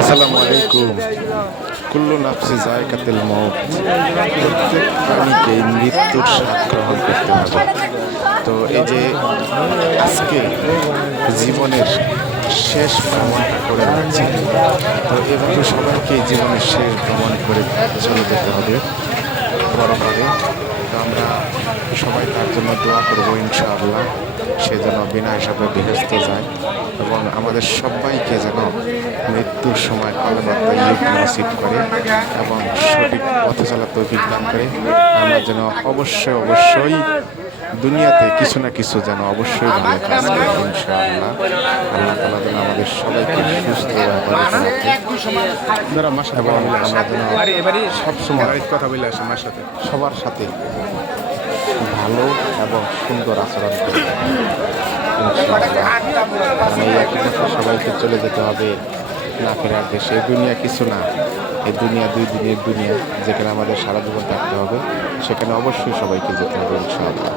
আসসালামু আলাইকুম। কুল্লু নাফসি যায়কাতুল মউত। প্রত্যেক প্রাণীকে মৃত্যুর স্বাদ গ্রহণ করতে হবে। তো এই যে আজকে জীবনের শেষ ভ্রমণটা করে যাচ্ছি, তো এভাবে সবাইকে জীবনের শেষ ভ্রমণ করে চলে যেতে হবে বড়ভাবে। তো আমরা সবাই তার জন্য দোয়া করবো ইনশাআল্লাহ, সে যেন বিনা হিসাবে বেহেস্ত যায় এবং আমাদের সবাইকে যেন মৃত্যুর সময় কলেমার তাইয়্যিব নসিব করে এবং সঠিক পথে চলার তৌফিক দান করে। আমরা যেন অবশ্যই দুনিয়াতে কিছু না কিছু যেন অবশ্যই ভালো কাজ করি ইনশাআল্লাহ। আল্লাহ তাআলা যেন আমাদের সবাইকে সুস্থ এবং আমরা যেন সবসময় কথা বলে আসি সবার সাথে ভালো এবং সুন্দর আচরণ করি ইনশাআল্লাহ। কারণ এই একই কথা সবাইকে চলে যেতে হবে না ফেরার দেশে। এই দুনিয়া কিছু না, এই দুনিয়া 2 দিনের দুনিয়া, যেখানে আমাদের সারা জীবন থাকতে হবে, সেখানে অবশ্যই সবাইকে যেতে হবে ইনশাআল্লাহ।